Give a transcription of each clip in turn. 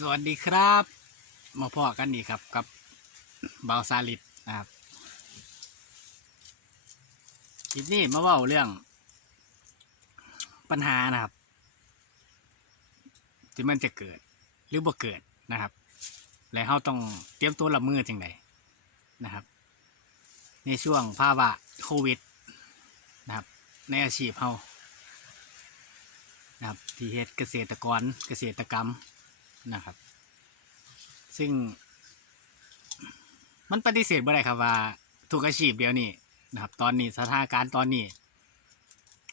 สวัสดีครับ มาพอกันอีกครับกับเบาซาลิดนะครับคลิปนี้มาเว่าเรื่อง ปัญหานะครับ ที่มันจะเกิดหรือบ่เกิดนะครับ และเราต้องเตรียมตัวรับมือจังไดนะครับ ในช่วงภาวะโควิดนะครับ ในอาชีพเรานะครับที่เฮ็ดเกษตรกรเกษตรกรรม นะครับ ซึ่ง มันปฏิเสธไม่ได้ครับว่าทุกอาชีพเดียวนี้นะครับ ตอนนี้สถานการณ์ตอนนี้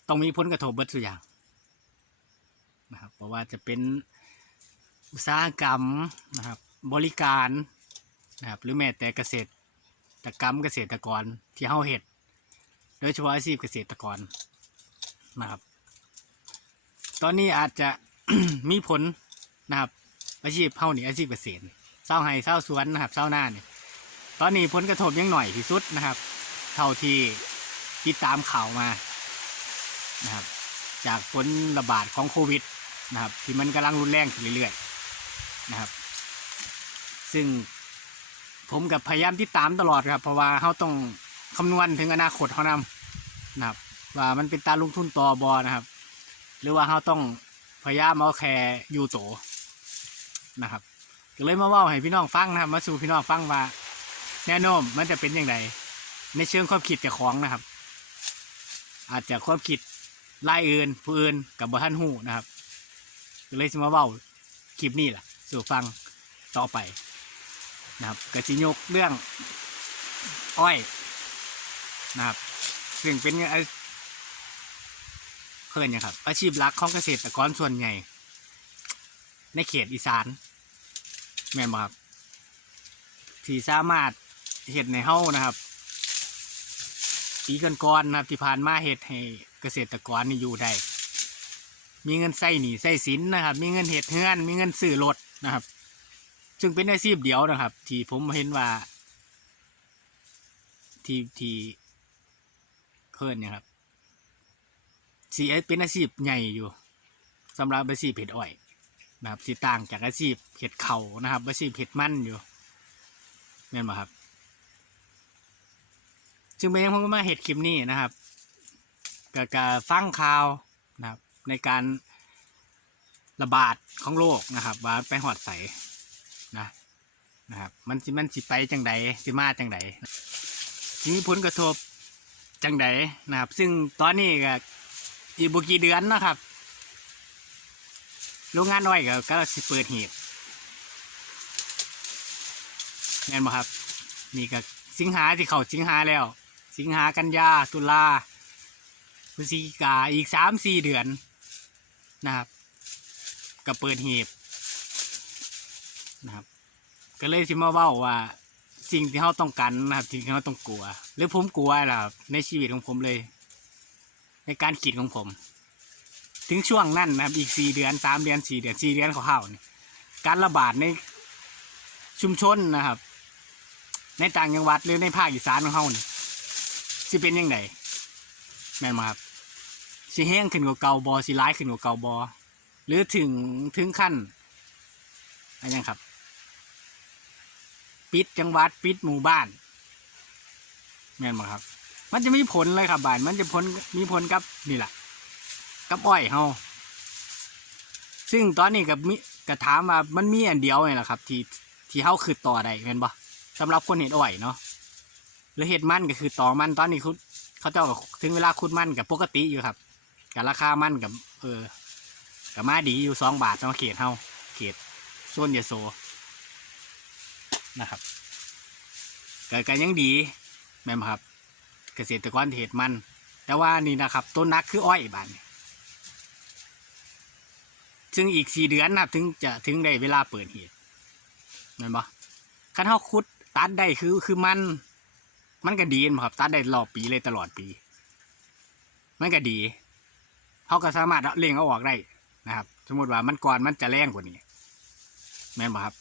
ต้องมีผลกระทบบิดทุกอย่างนะครับเพราะว่าจะเป็นอุตสาหกรรมนะครับ บริการนะครับ หรือแม้แต่เกษตรตกรรมเกษตรกรที่เฮาเฮ็ดโดยเฉพาะอาชีพเกษตรกรนะครับ ตอนนี้อาจจะมีผลนะครับ อาชีพเฮานี่อาชีพเกษตรเศร้าไห้เศร้าสวนนะครับเศร้าหน้าเนี่ยตอนนี้ผลกระทบยังหน่อยที่สุดนะครับ เท่าที่ติดตามข่าวมานะครับ จากผลระบาดของโควิดนะครับ ที่มันกำลังรุนแรงขึ้นเรื่อยๆนะครับ ซึ่งผมกับพยายามติดตามตลอดครับ เพราะว่าเขาต้องคำนวณถึงอนาคตเขานำนะครับ ว่ามันเป็นตาลงทุนต่อบอนะครับ หรือว่าเขาต้องพยายามเอาแค่อยู่โต นะครับก็เลยมาเว่าให้พี่น้องฟังนะครับ มาสู่พี่น้องฟังว่า แนวโน้มมันจะเป็นอย่างไรในเชิงความคิดเจากของนะครับ อาจจะความคิดลายอื่นผู้อื่นกับบ่ท่านหูนะครับก็เลยจะมาเว่าคลิปนี้แหละสู่ฟังต่อไปนะครับกสิยกเรื่องอ้อยนะครับซึ่งเป็นอาเพื่อนนี่ยงครับ อาชีพหลักของเกษตรกรส่วนใหญ่ ในเขตอีสานแม่นบ่ครับที่สามารถเห็ดในเฮ้านะครับปีก่อนๆนะครับที่ผ่านมาเห็ดให้เกษตรกรนี่อยู่ได้มีเงินใส่หนีใส่สินนะครับ มีเงินเห็ดเฮือน มีเงินซื้อรถนะครับ ซึ่งเป็นอาชีพเดียวนะครับ ที่ผมเห็นว่า ที่ที่เคลื่อนเนี่ยครับสีเป็นอาชีพใหญ่อยู่สำหรับอาชีพเห็ดอ้อย นะครับที่ต่างจากอาชีพเห็ดเขานะครับอาชีพเห็ดมันอยู่แม่นบ่ครับ จึงเป็นยังผมก็มาเห็ดคลิปนี้นะครับกับการฟังข่าวนะครับ ในการระบาดของโรคนะครับ ว่าไปหอดใสนะนะครับมันมันสิไปจังใดสิมาจังใดสิมีผลกระทบจังใดนะครับ ซึ่งตอนนี้ก็อีกบุกี่เดือนนะครับ โรงงานน้อยก็ก็สิเปิดหีบแม่นบ่ครับ นี่ก็สิงหาที่เขาสิงหาแล้ว สิงหากันยาตุลาพฤศจิกาอีกสามสี่เดือนนะครับก็เปิดหีบนะครับ ก็เลยสิมาเว้าว่า สิ่งที่เขาต้องการนะครับสิ่งที่เขาต้องกลัว หรือผมกลัวแหละครับในชีวิตของผมเลย ในการคิดของผม ถึงช่วงนั้นนะครับอีกสี่เดือนสามเดือนสี่เดือนสี่เดือนเขาเข้านี่การระบาดในชุมชนนะครับ ในต่างจังหวัดหรือในภาคอีสานของเขานี่สิเป็นยังไงแม่นมาครับสิแห้งขึ้นกว่าเก่าบอสิร้ายขึ้นกว่าเก่าบอหรือถึงถึงขั้นอะไรยังครับ ปิดจังหวัดปิดหมู่บ้านแม่นมาครับ มันจะมีผลเลยครับบ้าน มันจะผลมีผลกับนี่แหละ กับอ้อยเฮาซึ่งตอนนี้กับมิกระถามว่ามันมีอันเดียวนี่แหละครับ ที่ที่เฮาคือต่อได้เห็นบ่สำหรับคนเห็ดอ้อยเนาะหรือเห็ดมันก็คือต่อมันตอนนี้คุณเขาเจ้าถึงเวลาคุดมันกับปกติอยู่ครับกับราคามันกับเออกับมาดีอยู่สองบาทเนาะเขตเฮาเขตโซนยโสนะครับก็ก็ยังดีแม่บ่ครับ เกษตรกรเห็ดมัน แต่ว่านี่นะครับต้นนักคืออ้อยบานนี้ ซึ่งอีกสี่เดือนนะครับ ถึงจะถึงได้เวลาเปิดเหตุนั่นปะคันเขาคุดตัดได้คือคือมัน มันก็ดีนะครับ ตัดได้รอบปีเลยตลอดปี มันก็ดีเขาก็สามารถเลี้ยงเอาออกได้นะครับ สมมติว่ามันก่อนมันจะแรงกว่านี้แม่นบ่ครับ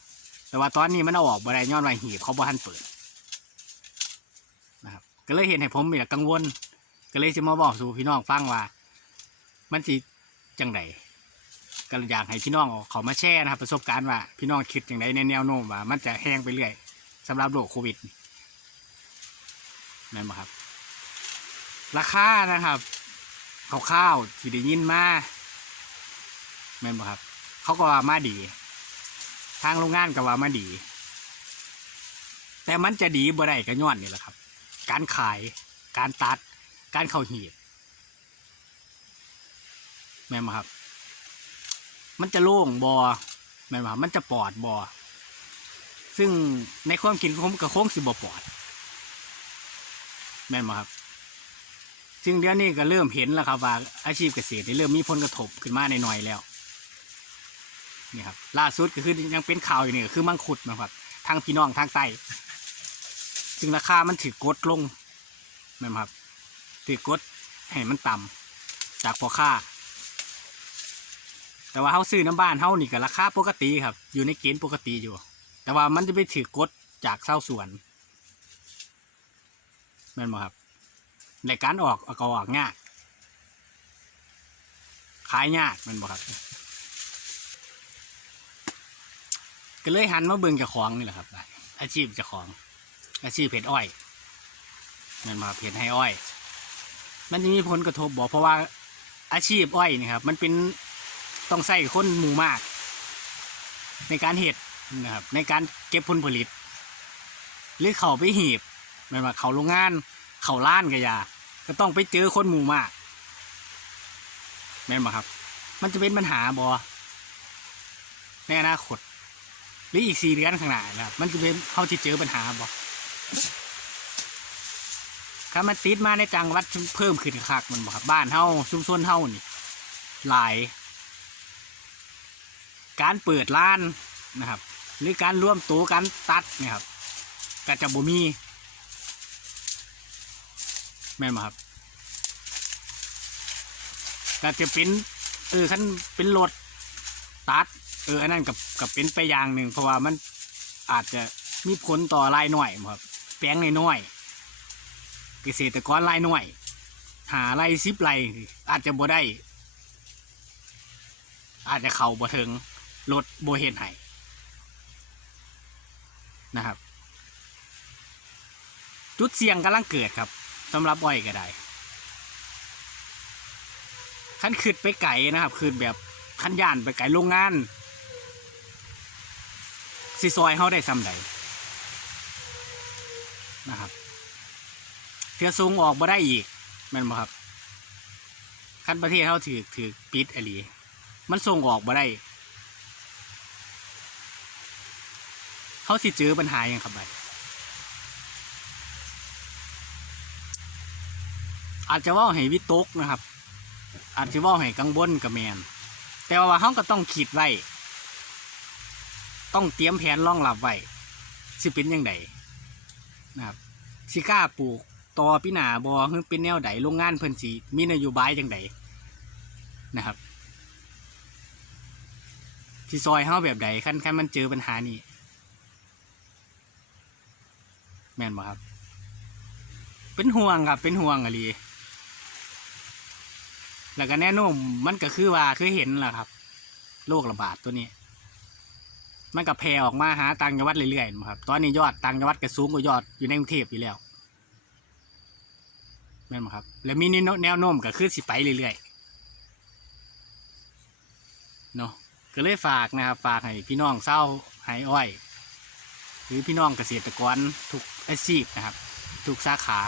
แต่ว่าตอนนี้มันเอาออกบ่ได้ย้อนว่าหีบเขาบ่ทันเปิดนะครับ ก็เลยเห็นให้ผมมีแต่กังวล ก็เลยจะมาบอกสู่พี่น้องฟังว่า มันสิจังได ก็อยากให้พี่น้องเขามาแชร์นะครับ ประสบการณ์ว่าพี่น้องคิดอย่างไรในแนวโน้มว่า มันจะแห้งไปเรื่อยสำหรับโรคโควิดแม่นบ่ครับ ราคานะครับคร่าวๆที่ได้ยินมาแม่นบ่ครับ เขาก็ว่ามาดี ทางโรงงานก็ว่ามาดี แต่มันจะดีบ่ได้ก็ย้อนนี่แหละครับ การขาย การตัด การเข้าหีบแม่นบ่ครับ มันจะโล่งบอแม่นบ่ครับมันจะปลอดบอซึ่งในความคิดผมก็คงสิบ่ปลอด แม่นบ่ครับซึ่งเดี๋ยวนี้ก็เริ่มเห็นแล้วครับว่าอาชีพเกษตรนี่เริ่มมีผลกระทบขึ้นมาในหน่อยแล้ว นี่ครับล่าสุดก็คือยังเป็นข่าวอยู่นี่ก็คือมังคุดนะครับทางพี่น้องทางใต้ซึ่งราคามันถือกดลงแม่นบ่ครับถือกดให้มันต่ำจากพอค่า แต่ว่าเขาซื้อน้ำบ้านเขานี่ก็ราคาปกติครับ อยู่ในเกณฑ์ปกติอยู่ แต่ว่ามันจะไปถือกดจากเศร้าสวนแม่นบ่ครับในการออกก็ออกยากขายยากแม่นบ่ครับก็เลยหันมาเบิ่งจ้าของนี่แหละครับ อาชีพจ้าของ อาชีพเห็ดอ้อยม่นบ่ครับเห็ดให้อ้อย มันจะมีผลกระทบบอกเพราะว่าอาชีพอ้อยนี่ครับ มันเป็น ต้องใส่คนหมู่มาก ในการเห็ดนะครับในการเก็บผลผลิต หรือเขาไปหีบแม่นว่าเขาโรงงาน เขาล้านก็อยา ก็ต้องไปเจอคนหมู่มากแม่นบ่ครับ มันจะเป็นปัญหาบอในอนาคตหรืออีกสี่เดือนข้างหน้านะครับ มันจะเป็นเขาจะเจอปัญหาบอถ้ามันติดมาในจังหวัดเพิ่มขึ้นคักมันบ่ครับบ้านเฮาชุมชนเฮานี่หลาย การเปิดร้านนะครับ หรือการร่วมตัวการตัดเนี่ยครับก็จะบ่มีแม่นบ่ครับก็จะเป็นเออคันเป็นรถตัดเอออันนั้นกับกับเป็นไปอย่างหนึ่งเพราะว่ามันอาจจะมีผลต่อรายหน่อยครับแปลงในน้อยเกษตรกรรายหน่อย หาไรซิบไรอาจจะบ่ได้ อาจจะเข่าบ่ถึง รถโบเห็นให้นะครับ จุดเสี่ยงกำลังเกิดครับสำหรับอ้อยก็ได้ขั้นขึ้นไปไก่นะครับขึ้นแบบขั้นย่านไปไก่โรงงานสิซอยเขาได้ซ้ำใดนะครับเทือสูงออกมาได้อีกแม่นบ่ครับ ขั้นประเทศเขาถือถือปิดอะไรมันส่งออกมาได้ เขาสิเจอปัญหายังครับไปอาจจะว่าให้วิตกนะครับ อาจจะว่าให้กังวลกับแมนแต่ว่าเขาก็ต้องคิดไว้ ต้องเตรียมแผนรองรับไว้สิเป็นยังไงนะครับสิกล้าปลูกต่อปีหนาบอเพิ่งเป็นแนวใดโรงงานเพิ่นสีมีนโยบายจังไดนะครับสิซอยเฮาแบบใดคันคันมันเจอปัญหานี้ แม่นบ่ครับ เป็นห่วงครับ เป็นห่วงอะลีแล้วก็แน่นอนมันก็คือว่าคือเห็นแหละครับโรคระบาดตัวนี้ มันก็แพร่ออกมาหาต่างจังหวัดเรื่อยๆนะครับ ตอนนี้ยอดต่างจังหวัดก็สูงกว่ายอดอยู่ในกรุงเทพอยู่แล้วแม่นบ่ครับ แล้วมีแนวโน้มก็คือสิไปเรื่อยๆเนาะก็เลยฝากนะครับ ฝากให้พี่น้องเศร้าหายอ้อย หรือพี่น้องเกษตรกรทุก อาชีพนะครับ ทุกสาขา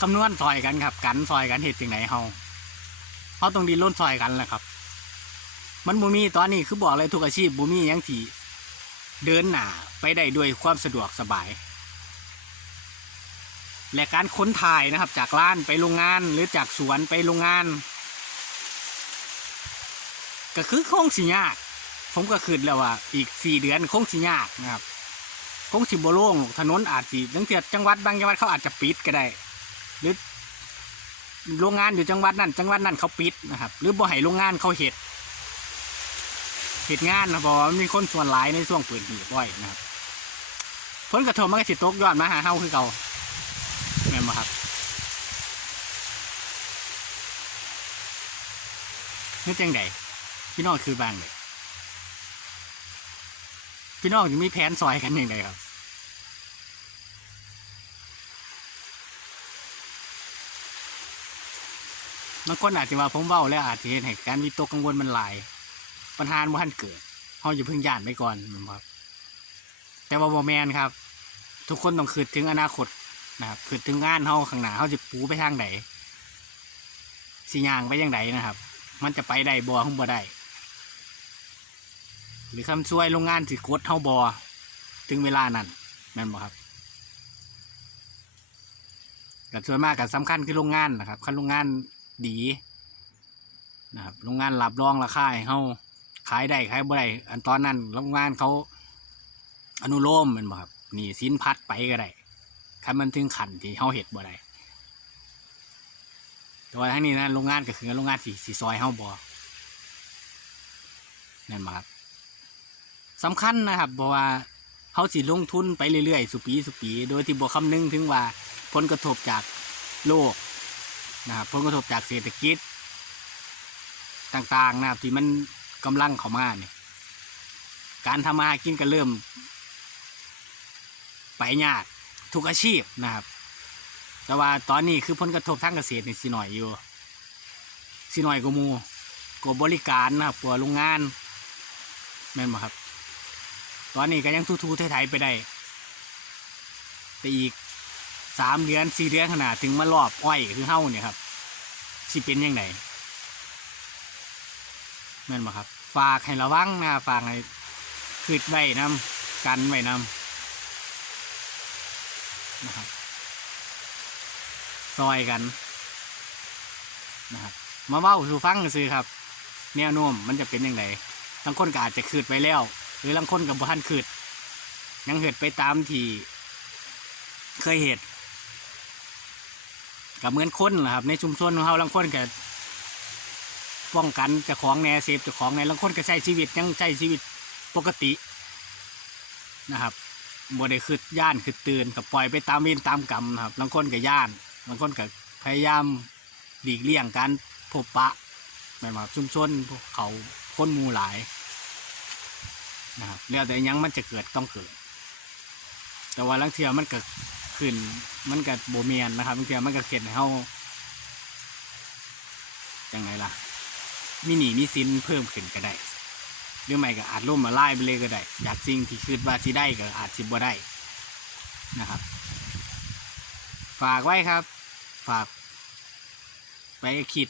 คำนวณซอยกันครับ กันซอยกันเหตุจังไหนเฮาเฮาต้องดีนล้นซอยกันแหละครับ มันบ่มีตอนนี้คือบอกเลยทุกอาชีพบ่มียังที่เดินหน้าไปได้ด้วยความสะดวกสบาย และการค้นถ่ายนะครับ จากร้านไปโรงงานหรือจากสวนไปโรงงาน ก็คือคงสิยาก ผมก็คืดแล้วว่าอีกสี่เดือนคงสิยากนะครับ คงสิบโล่งถนนอาจสิตั้งแต่จังหวัดบางจังหวัดเขาอาจจะปิดก็ได้ หรือโรงงานอยู่จังหวัดนั้นจังหวัดนั้นเขาปิดนะครับ หรือบ่ให้โรงงานเขาเห็ดเห็ดงานนะเพราะว่ามันมีคนส่วนหลายในช่วงเปิดหีบบ่อยนะครับผลกระทบมันก็สิตกยอดมาหาเฮาคือเก่าแม่นบ่ครับนึกจังไดพี่น้องคือบางเลย พี่น้องจะมีแผนซอยกันยังไงครับบางคนอาจจะว่าผมเบ้าแล้วอาจจะเห็นให้การณ์วิตกกังวลมันหลาย ปัญหาบ่ทันเกิดเฮาอย่าเพิ่งย่านไปก่อนนบ่ครับ แต่ว่าบ่แมนครับ ทุกคนต้องคิดถึงอนาคตนะครับคิดถึงงานเฮาข้างหน้าเฮาจะปูไปทางไหนสิยางไปยังไงนะครับ มันจะไปได้บ่ฮู้บ่ได้ รือคำช่วยโรงงานสิกดเฮาบ่ถึงเวลานั้นแม่นบ่ครับก็ส่วนมากก็สำคัญคือโรงงานนะครับคันโรงงานดีนะครับโรงงานรับรองราคาให้เฮาขายได้ขายบ่ได้อันตอนนั้นโรงงานเขาอนุโลมม่นบ่ครับหนี่สินพัดไปก็ได้คันมันถึงขั้นที่เฮาเฮ็ดบ่ได้แต่ว่าทั้งนี้นะโรงงานก็คือโรงงานสีสีซอยเฮาบ่นั่นบ่ครับ สำคัญนะครับเพราะว่าเฮาสิลงทุนไปเรื่อยๆ สุปีสุปี โดยที่บ่คำนึงถึงว่าผลกระทบจากโลกนะครับผลกระทบจากเศรษฐกิจ ต่างๆนะครับที่มันกำลังเข้ามาเนี่ยการทำมาหากินก็เริ่ม ไปยากทุกอาชีพนะครับ แต่ว่าตอนนี้คือผลกระทบทางเกษตรนี่สิหน่อยอยู่สิหน่อยกว่ามูกว่าบริการนะครับกว่าโรงงานแม่นบ่ครับ ตอนนี้ก็ยังทูๆไทยๆไปได้แต่อีกสามเดือนสี่เดือนขนาดถึงมารอบอ้อยคือเฮ้าเนี่ยครับสิเป็นยังไงแม่นบ่ครับฝากให้ระวังนะฝากให้คืดไว้นำกันไว้นำนะครับซอยกันนะครับมาเว้าสู่ฟังซื้อครับ แนวโน้มมันจะเป็นยังไงบางคนก็อาจจะคืดไปแล้ว รือบางคนกับบ่ทันคืดยังเห็ดไปตามที่เคยเห็ดกับเหมือนคนนะครับ ในชุมชนของเราบางคนก็ป้องกันจ้าของแนเซฟจ้าของแน่บางคนก็ใช้ชีวิตยังใช้ชีวิตปกตินะครับบ่ได้คืดย่านคืดตื่นกับปล่อยไปตามเวรตามกรรมนะครับบางคนก็ย่านบางคนก็พยายามหลีกเลี่ยงการพบปะแม่นบ่ครับชุมชนเขาคนมูหลาย นะครับแล้วแต่ยังมันจะเกิดต้องเกิด แต่ว่าลังเทียมันก็ขึ้น มันก็โบเมียนนะครับบางเทียมันก็เข็ดให้เฮายังไงล่ะมีหนีมีสินเพิ่มขึ้นก็ได้หรือไม่ก็อาจล่มมาไล่ไปเลยก็ได้ อยากสิ่งที่คิดว่าที่ได้ก็อาจสิบ่ได้นะครับ ฝากไว้ครับ ฝากไปคิด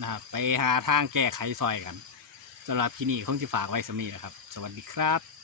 นะครับ ไปหาทางแก้ไขซอยกัน สำหรับที่นี่คงจะฝากไว้สำนีนะครับ สวัสดีครับ